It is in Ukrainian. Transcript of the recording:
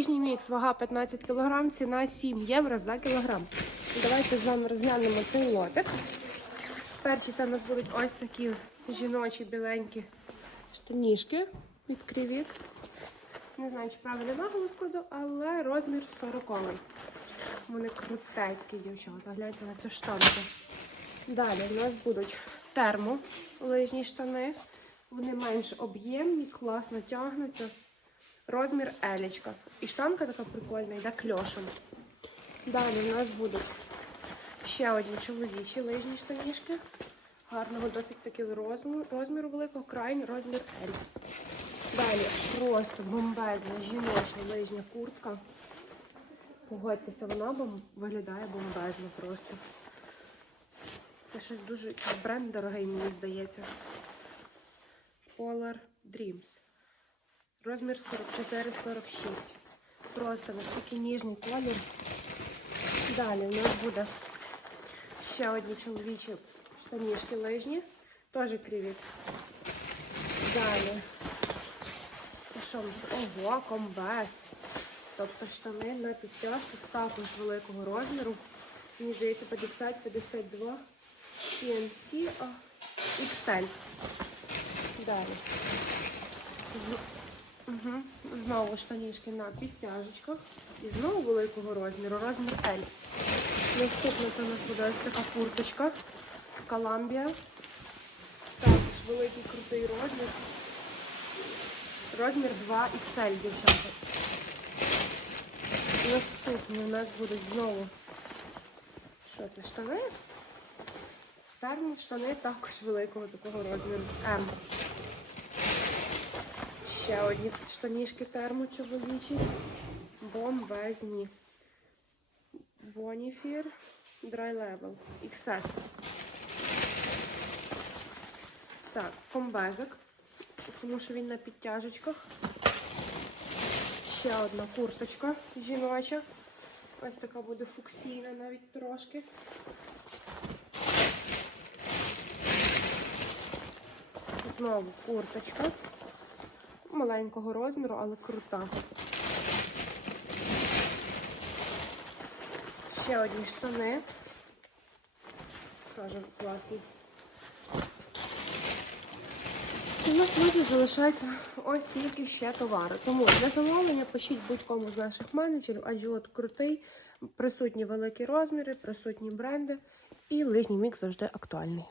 Лижній мікс, вага 15 кг, ціна 7 євро за кілограм. Давайте з вами розглянемо цей лотик. Перші це у нас будуть ось такі жіночі біленькі штанішки від крівік. Не знаю, чи правильно наголос складу, але розмір 40 Вони крутецькі, дівчата. Гляньте на цю штанку. Далі у нас будуть термо лижні штани. Вони менш об'ємні, класно тягнуться. Розмір елічка. І штанка така прикольна, йде кльошем. Далі у нас будуть ще одні чоловічі лижні штанішки. Гарного досить таки розміру, розміру великого, крайній розмір L. Далі просто бомбезна жіноча лижня куртка. Погодьтеся, вона бом... виглядає бомбезно просто. Це щось дуже бренд дорогий, мені здається. Polar Dreams. Розмір 44-46. Просто настільки ніжний колір. Далі у нас буде ще одні чоловічі штанішки лижні. Теж кривіт. Далі. Що? Ого, комбез. Тобто штани на підтяжках також великого розміру. Мені здається 50-52 PNC XL. Далі. Угу. Знову штанішки на підтяжечках. І знову великого розміру, розмір L. Наступна це у нас буде ось така курточка. Коламбія. Також великий крутий розмір. Розмір 2XL, дівчата. Наступні у нас будуть знову. Що це? Штани? Термі штани також великого такого розміру. М. Ще одні штанішки термо чоловічі. Бомбезні. Bonifir Dry Level XS. Так, комбезик, тому що він на підтяжечках. Ще одна курточка жіноча. Ось така буде фуксійна навіть трошки. Знову курточка. Маленького розміру, але крута. Ще одні штани. Теж класні. У нас люди залишається ось тільки ще товари. Тому для замовлення пишіть будь-кому з наших менеджерів, адже от крутий, присутні великі розміри, присутні бренди і лижній мікс завжди актуальний.